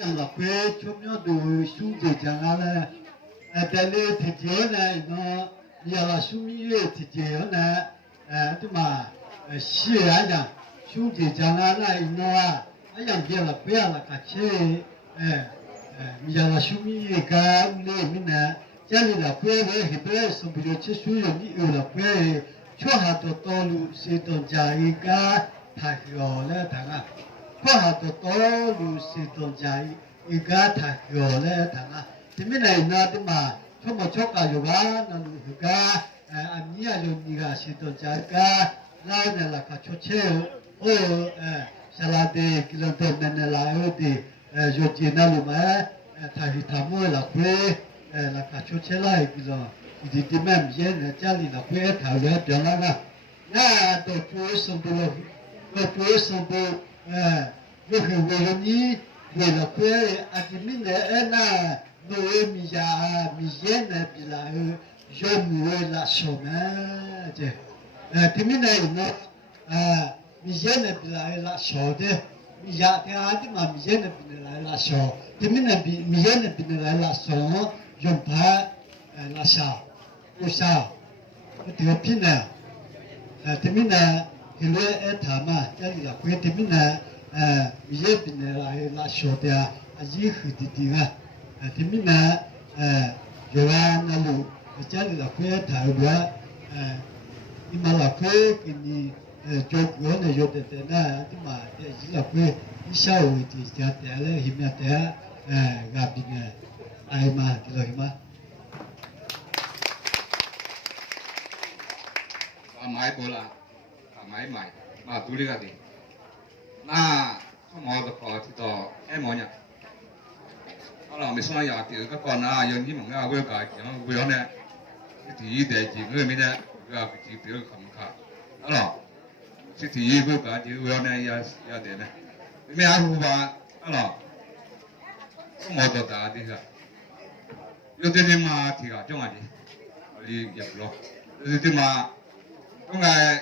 yang là quê chúng nó đủ xuống để chẳng là tại đây thì chế này nó giờ là xuống như thì chế này tức mà xí ra rằng xuống để chẳng là nó yang kia là quê là cả chế giờ là xuống như cái này mình nè cho nên là quê với hiện bây xong bây giờ chế xuống rồi như là quê cho hạt to lu sẽ tồn tại cái thạch gò là thằng à có hạt to lu sẽ tồn tại cái thạch gò là thằng à thì mấy này nó thì mà cho một chỗ cả rồi nó lu cái anh nhớ rồi như cái sẽ tồn tại cái lao này là cái chỗ chơi ô salade cái lần đầu này là ở thì rồi chỉ nó lu mà thạch tham mua là quê là cái chỗ chơi lại cái rồi thì thì mình hiện cha li là quê thảo là được là na đồ chúa sông bồ lúc hồi ní về là quê thì mình là nuôi mi hiện là bị là nuôi là sôm chứ thì mình này nó mi hiện là bị là sôm đấy mi hiện thì anh mà mi hiện là bị là sôm thì mình là mi hiện là bị là sôm dùng phải là sao cô sao thì pin nè thì mình nè thì lẽ thà mà cái gì là quê thì mình nè bây giờ pin là số thì gì khử thì thì mình nè rồi là lu cái gì là quê thà rồi nhưng mà là quê cái gì cho quê này cho thế nè thì mà cái gì là quê sao thì cha thế là hiểm thế gặp đi nè ai mà thì rồi mà máy bồ là máy mày mà tu đi cái gì na không mò được có thì to em mò nhỉ đó là mình xong rồi thì các con dân chỉ mong là quê cái quê này thì để chỉ người mình này cái chỉ biểu không cả đó là thì quê cái thì quê này ya để này mình ăn hủ bà đó là không mò được ta thì cả有这点嘛，提个种啊的，你也不咯，这嘛。hôm nay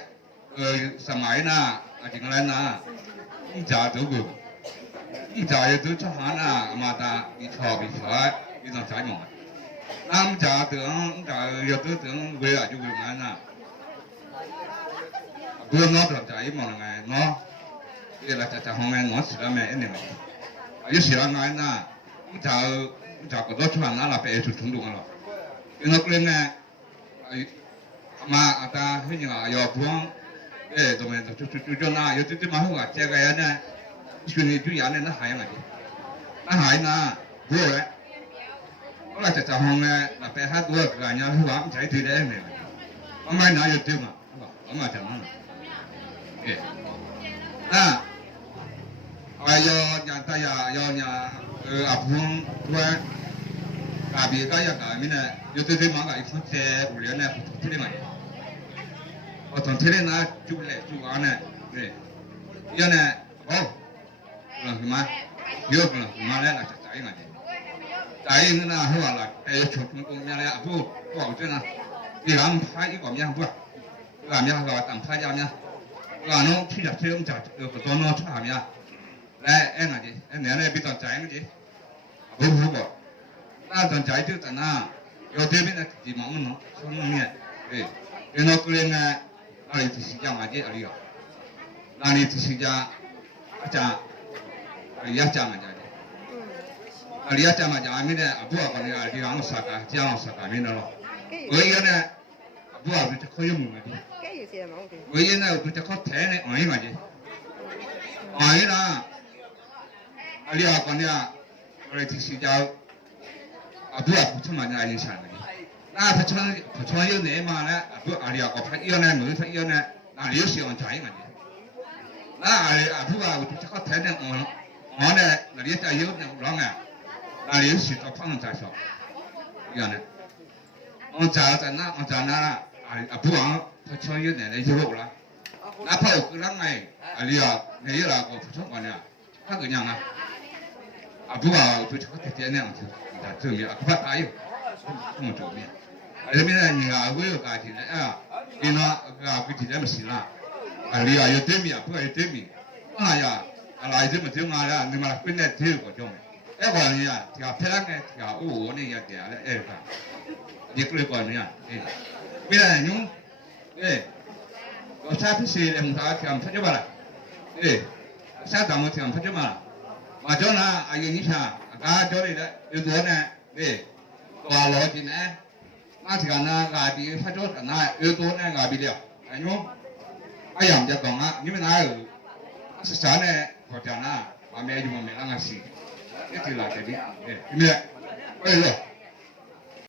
sắm máy na chính là na trả đủ đủ trả đủ cho hắn mà ta bị thọ bị phá bị nó trái mỏng nam trả tưởng trả nhiều thứ tưởng về ở chỗ người mà na vừa nó được trái mỏng này nó đây là trả hôm nay nó sửa mẹ này mà ở sửa ngày na trả có đó cho hắn là phải chụp chúng đúng không cái nó lên này mà ta hình như là giờ buông tụi mình cho na giờ tụi mà không có chơi cái này chuyện này tụi này nó hại mà đi nó hại na vừa đấy có là chả hông này là phải hát vừa cả nhà không làm chạy từ đấy này hôm nay nói giờ tiêu mà ông mà chẳng giờ nhà ta giờ nhà buông vừa cả bị cái cả mình này giờ tụi mà cái phút xe buổi này phút thế này thằng thế này chụp lại chụp anh này, giờ này, là cái mà, giờ là mà này là chạy ngay, chạy nên là họ là cái chụp chúng nhà này à bu, bảo chứ nào, đi làm phải cái còn nhà bu, làm nhà là tạm phải nhà, là nó khi đặt xe ông chặt được cái nó cho làm nhà, này em là gì, em này bị toàn chạy cái gì, bu bu bỏ, na toàn chạy chứ tận na, giờ thế bên này chỉ mong nó, không nghe, cái nó cứ lên này thì sinh ra mà chứ ở đây này thì sinh ra cha ở đây cha mà ở đây cha mà cha mình này abu apa này ở đây ông saka cha ông saka mình đó với cái này abu apa thì khó dùng mà với cái này thì khó thế này ấy mà chứ ấy là ở đây con này ở đây thì sinh ra abu apa chứ mà nhà như sao那他穿有那嘛呢？不，阿里啊，我拍有呢，没拍有呢，那里有喜欢trái mà那阿里不啊，我这个台呢，我呢，那里在有那啷个，那里有许多胖在说，一样的，我在那不啊，他穿有那有了，那跑个啷个，阿里啊，没有了，我不穿过呢，他个样啊，不啊，就这个天那样子，这面不打有，这么正面。ở bên này nhìn à với cái thì này thì nó cái thì mà xí là ali ya yote mi apa yote mi ah ya ala itu mesti ngala ni malah pindah tu kau cuma 에과냐 야 페랑에 야 오오네 야 대야 에가 이끌 거냐 미라뉴 예 어차피시 엠다 참 찾아봐라 예 사담을 참 찾아봐라 맞잖아 아이니샤 아까 저리다 요도네 예 도와로지네 나티가나 가비 사조나 요도네 가비려 아니요 아얌 잡동아 니면 나요 사산에 거잖아 마메 좀 메랑아시 이렇게 라데디 예 근데 왜